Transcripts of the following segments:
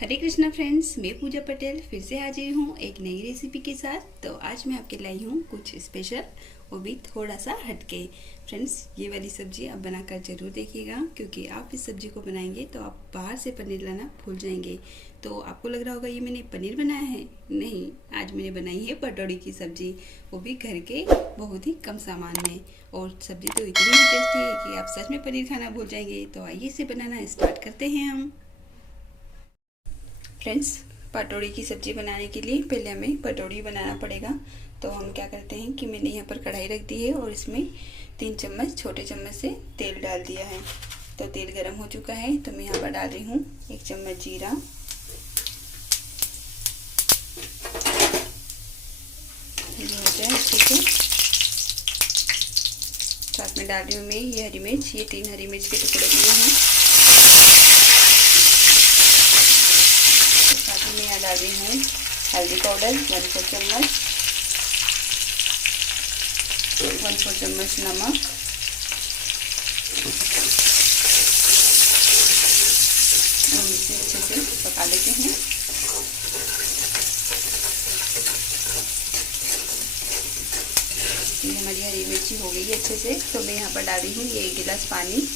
हरे Krishna friends, मैं पूजा पटेल फिर से हाजिर हूँ एक नई रेसिपी के साथ। तो आज मैं आपके लाई हूँ कुछ स्पेशल, वो भी थोड़ा सा हटके। फ्रेंड्स, ये वाली सब्ज़ी आप बनाकर ज़रूर देखिएगा, क्योंकि आप इस सब्ज़ी को बनाएंगे तो आप बाहर से पनीर लाना भूल जाएंगे। तो आपको लग रहा होगा ये मैंने पनीर बनाया है। नहीं, आज मैंने बनाई है पटौड़ी की सब्ज़ी, वो भी घर के बहुत ही कम सामान में। और सब्ज़ी तो इतनी ही टेस्टी है कि आप सच में पनीर खाना भूल जाएंगे। तो आइए इसे बनाना स्टार्ट करते हैं हम। फ्रेंड्स, पटौड़ी की सब्ज़ी बनाने के लिए पहले हमें पटौड़ी बनाना पड़ेगा। तो हम क्या करते हैं कि मैंने यहाँ पर कढ़ाई रख दी है और इसमें 3 चम्मच छोटे चम्मच से तेल डाल दिया है। तो तेल गर्म हो चुका है, तो मैं यहाँ पर डाल रही हूँ 1 चम्मच जीरा, ये हो जाए अच्छे से। साथ में डाल रही हूँ मैं ये हरी मिर्च, ये 3 हरी मिर्च के टुकड़े दिए हैं। मैं यहाँ डाल रही हूँ हल्दी पाउडर 1/4 चम्मच, 1/4 चम्मच नमक, और इसे अच्छे से पका लेते हैं। ये हमारी हरी मिर्ची हो गई है अच्छे से। तो मैं यहाँ पर डाल रही हूँ ये 1 गिलास पानी।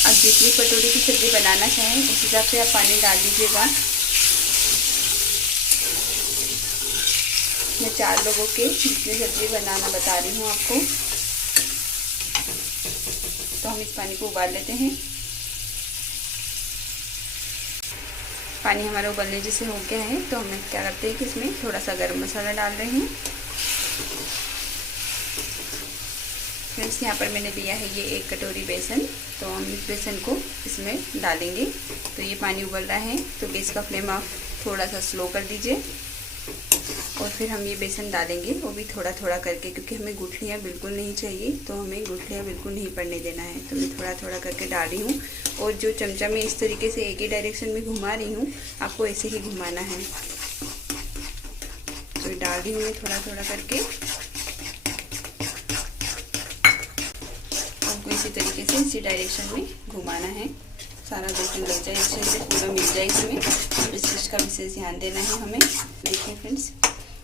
आप जितनी पटौड़ी की सब्ज़ी बनाना चाहें उस हिसाब से आप पानी डाल दीजिएगा। मैं 4 लोगों के जितनी सब्ज़ी बनाना बता रही हूँ आपको। तो हम इस पानी को उबाल लेते हैं। पानी हमारा उबलने जैसे हो गया है, तो हम क्या करते हैं कि इसमें थोड़ा सा गरम मसाला डाल रहे हैं। फ्रेंड्स, यहाँ पर मैंने लिया है ये 1 कटोरी बेसन। तो हम इस बेसन को इसमें डालेंगे। तो ये पानी उबल रहा है, तो गैस का फ्लेम आप थोड़ा सा स्लो कर दीजिए। और फिर हम ये बेसन डालेंगे, वो भी थोड़ा थोड़ा करके, क्योंकि हमें गुठलियाँ बिल्कुल नहीं चाहिए। तो हमें गुठलियाँ बिल्कुल नहीं पड़ने देना है। तो मैं थोड़ा थोड़ा करके डाल रही हूँ। और जो चमचा में इस तरीके से एक ही डायरेक्शन में घुमा रही हूँ, आपको ऐसे ही घुमाना है। तो डाल रही हूँ मैं थोड़ा थोड़ा करके। आपको इसी तरीके से इसी डायरेक्शन में घुमाना है। सारा बेसन लग जाए अच्छे से, पूरा मिल जाए इसमें। इस चीज़ का विशेष ध्यान देना है हमें। देखिए फ्रेंड्स,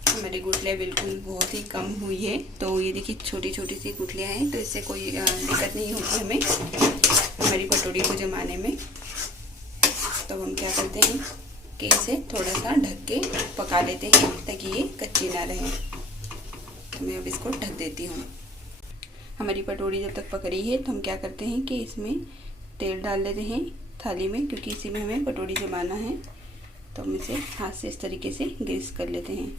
हमारी गुठलियाँ बिल्कुल बहुत ही कम हुई है। तो ये देखिए छोटी छोटी सी गुठलियाँ हैं, तो इससे कोई दिक्कत नहीं होगी हमें हमारी पटौड़ी को जमाने में। तो हम क्या करते हैं कि इसे थोड़ा सा ढक के पका लेते हैं, ताकि ये कच्ची ना रहे। तो मैं अब इसको ढक देती हूँ। हमारी पटौड़ी जब तक पक रही है, तो हम क्या करते हैं कि इसमें तेल डाल लेते हैं थाली में, क्योंकि इसी में हमें पटौड़ी जमाना है। तो हम इसे हाथ से इस तरीके से ग्रीस कर लेते हैं।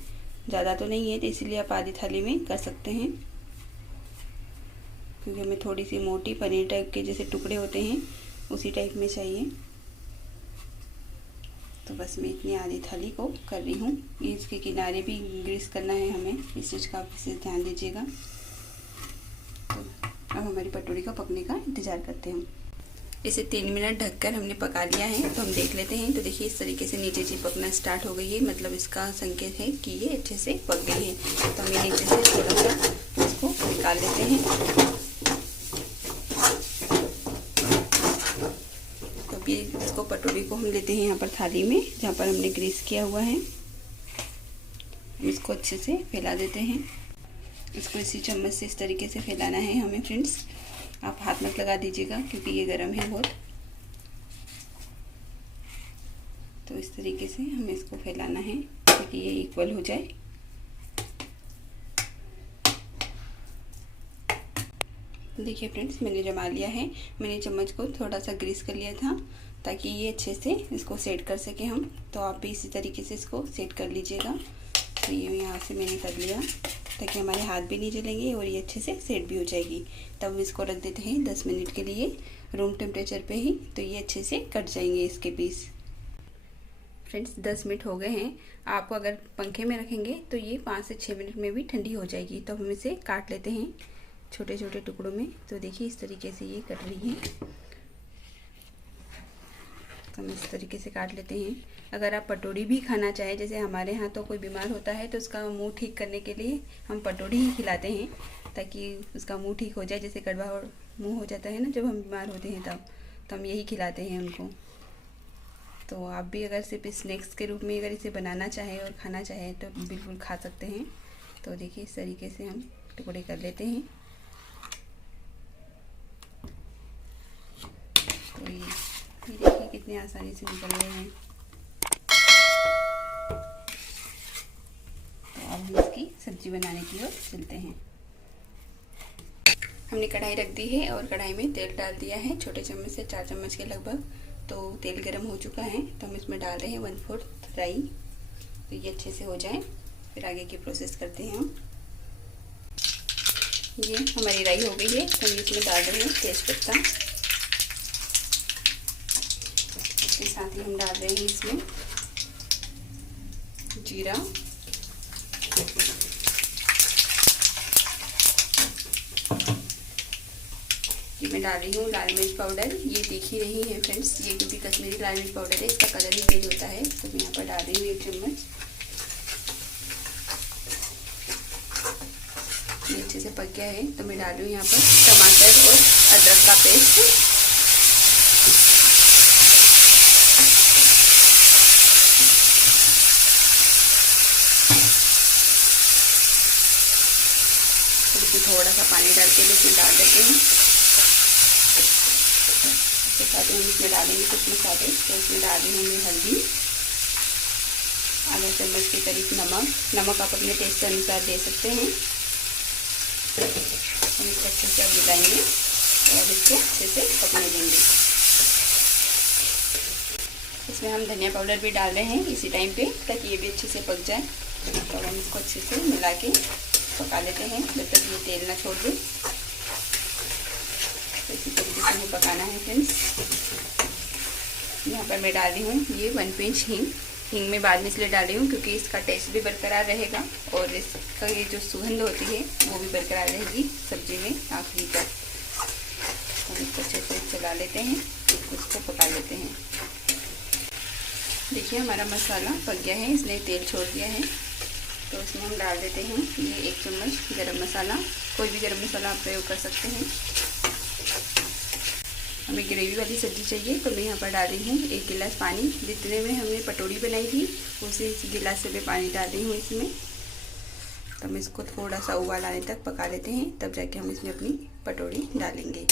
ज़्यादा तो नहीं है, तो इसीलिए आप आधी थाली में कर सकते हैं, क्योंकि हमें थोड़ी सी मोटी पनीर टाइप के जैसे टुकड़े होते हैं उसी टाइप में चाहिए। तो बस मैं इतनी आधी थाली को कर रही हूँ। इसके किनारे भी ग्रीस करना है हमें, इस चीज़ का विशेष ध्यान दीजिएगा। तो अब हमारी पटौड़ी का पकने का इंतज़ार करते हैं। इसे 3 मिनट ढककर हमने पका लिया है। तो हम देख लेते हैं। तो देखिए इस तरीके से नीचे चिपकना स्टार्ट हो गई है, मतलब इसका संकेत है कि ये अच्छे से पक गई है। तो हम ये नीचे से थोड़ा सा इसको निकाल लेते हैं। तो अब ये इसको पटौड़ी को हम लेते हैं यहाँ पर थाली में, जहाँ पर हमने ग्रीस किया हुआ है। इसको अच्छे से फैला देते हैं। इसको इसी चम्मच से इस तरीके से फैलाना है हमें फ्रेंड्स। आप हाथ मत लगा दीजिएगा, क्योंकि ये गर्म है बहुत। तो इस तरीके से हमें इसको फैलाना है, ताकि ये इक्वल हो जाए। देखिए फ्रेंड्स, मैंने जमा लिया है। मैंने चम्मच को थोड़ा सा ग्रीस कर लिया था, ताकि ये अच्छे से इसको सेट कर सके हम। तो आप भी इसी तरीके से इसको सेट कर लीजिएगा। तो ये यहाँ से मैंने कर लिया, ताकि हमारे हाथ भी नहीं जलेंगे और ये अच्छे से सेट भी हो जाएगी। तब इसको रख देते हैं 10 मिनट के लिए रूम टेम्परेचर पे ही। तो ये अच्छे से कट जाएंगे इसके पीस। फ्रेंड्स, 10 मिनट हो गए हैं। आप अगर पंखे में रखेंगे तो ये 5 से 6 मिनट में भी ठंडी हो जाएगी। तो हम इसे काट लेते हैं छोटे छोटे टुकड़ों में। तो देखिए इस तरीके से ये कट रही है। तो हम इस तरीके से काट लेते हैं। अगर आप पटौड़ी भी खाना चाहें, जैसे हमारे यहाँ तो कोई बीमार होता है तो उसका मुंह ठीक करने के लिए हम पटौड़ी ही खिलाते हैं, ताकि उसका मुंह ठीक हो जाए। जैसे कड़वा मुंह हो जाता है ना जब हम बीमार होते हैं तब, तो हम यही खिलाते हैं उनको। तो आप भी अगर सिर्फ स्नैक्स के रूप में अगर इसे बनाना चाहें और खाना चाहें तो बिल्कुल खा सकते हैं। तो देखिए इस तरीके से हम टुकड़े कर लेते हैं। तो ये देखिए कितने आसानी से निकल रहे हैं। तो अब हम इसकी सब्जी बनाने की ओर चलते हैं। हमने कढ़ाई रख दी है और कढ़ाई में तेल डाल दिया है, छोटे चम्मच से 4 चम्मच के लगभग। तो तेल गर्म हो चुका है, तो हम इसमें डाल रहे हैं 1/4 राई। तो ये अच्छे से हो जाए फिर आगे की प्रोसेस करते हैं हम। ये हमारी राई हो गई है, तो हम इसमें डाल रहे हैं तेज़पत्ता। इसके साथ ही हम डाल रहे हैं इसमें जीरा, ये मैं डाल रही हूँ लाल मिर्च पाउडर। ये दिख ही रही है फ्रेंड्स, ये क्योंकि कश्मीरी लाल मिर्च पाउडर है, इसका कलर ही चेंज होता है। तो मैं यहाँ पर डाल रही हूँ 1 चम्मच। ये अच्छे से पक गया है, तो मैं डाल रही हूँ यहाँ पर टमाटर और अदरक का पेस्ट। थोड़ा सा पानी डाल के इसमें डाल देते हैं। इसके साथ हम इसमें डालेंगे कुछ मसाले। तो इसमें डाल रही हूँ हल्दी, आधा चम्मच के करीब नमक आप अपने टेस्ट के अनुसार दे सकते हैं। हम इसको अच्छे से मिलाएंगे और इसको अच्छे से पकने देंगे। इसमें हम धनिया पाउडर भी डाल रहे हैं इसी टाइम पे, ताकि ये भी अच्छे से पक जाए। तो हम इसको अच्छे से मिला के पका लेते हैं जब तक ये तेल ना छोड़ दे। तो इसी तरीके से हमें पकाना है फ्रेंड्स। यहाँ पर मैं डाल रही हूँ ये 1 पिंच हींग में बाद में इसलिए डाल रही हूँ क्योंकि इसका टेस्ट भी बरकरार रहेगा और इसका ये जो सुगंध होती है वो भी बरकरार रहेगी सब्जी में आखिरी तक। तो हम इसको अच्छे से चला लेते हैं, उसको पका लेते हैं। देखिए हमारा मसाला पक गया है, इसने तेल छोड़ दिया है। तो इसमें हम डाल देते हैं ये 1 चम्मच गरम मसाला। कोई भी गरम मसाला आप प्रयोग कर सकते हैं। हमें ग्रेवी वाली सब्ज़ी चाहिए, तो मैं यहाँ पर डाल रही हूँ 1 गिलास पानी। जितने में हमने पटोड़ी बनाई थी उसी गिलास से मैं पानी डाल रही हूँ इसमें। तो हम इसको थोड़ा सा उबाल आने तक पका लेते हैं, तब जाके हम इसमें अपनी पटोड़ी डालेंगे।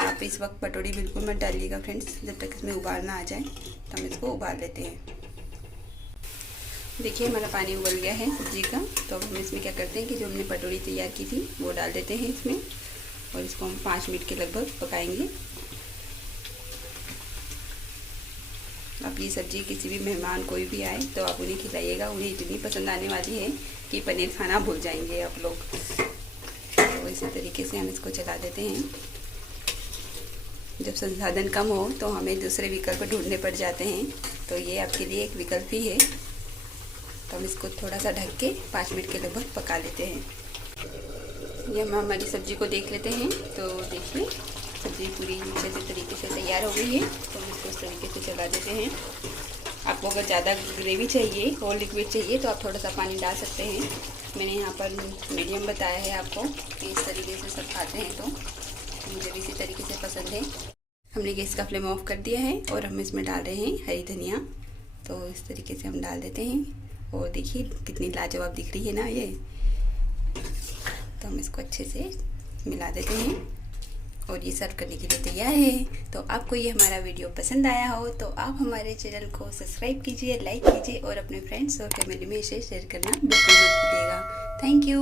आप इस वक्त पटोड़ी बिल्कुल मत डालिएगा फ्रेंड्स, जब तक इसमें उबाल ना आ जाए। तो हम इसको उबाल लेते हैं। देखिए हमारा पानी उबल गया है सब्जी का। तो अब हम इसमें क्या करते हैं कि जो हमने पटोड़ी तैयार की थी वो डाल देते हैं इसमें और इसको हम 5 मिनट के लगभग पकाएंगे। अब ये सब्जी किसी भी मेहमान कोई भी आए तो आप उन्हें खिलाइएगा, उन्हें इतनी पसंद आने वाली है कि पनीर खाना भूल जाएंगे आप लोग। तो इसी तरीके से हम इसको चला देते हैं। जब संसाधन कम हो तो हमें दूसरे विकल्प ढूंढने पड़ जाते हैं, तो ये आपके लिए एक विकल्प ही है। तो हम इसको थोड़ा सा ढक के 5 मिनट के लगभग पका लेते हैं। ये हम हमारी सब्ज़ी को देख लेते हैं। तो देखिए सब्ज़ी पूरी अच्छे से तरीके से तैयार हो गई है। तो हम इसको इस तरीके से चला देते हैं। आपको अगर ज़्यादा ग्रेवी चाहिए और लिक्विड चाहिए तो आप थोड़ा सा पानी डाल सकते हैं। मैंने यहाँ पर मीडियम बताया है आपको कि इस तरीके से सब खाते हैं, तो मुझे भी इसी तरीके से पसंद है। हमने गैस का फ्लेम ऑफ कर दिया है और हम इसमें डाल रहे हैं हरी धनिया। तो इस तरीके से हम डाल देते हैं और देखिए कितनी लाजवाब दिख रही है ना ये। तो हम इसको अच्छे से मिला देते हैं और ये सर्व करने के लिए तैयार है। तो आपको ये हमारा वीडियो पसंद आया हो तो आप हमारे चैनल को सब्सक्राइब कीजिए, लाइक कीजिए और अपने फ्रेंड्स और फैमिली में इसे शेयर करना बिल्कुल मत भूलिएगा। Thank you.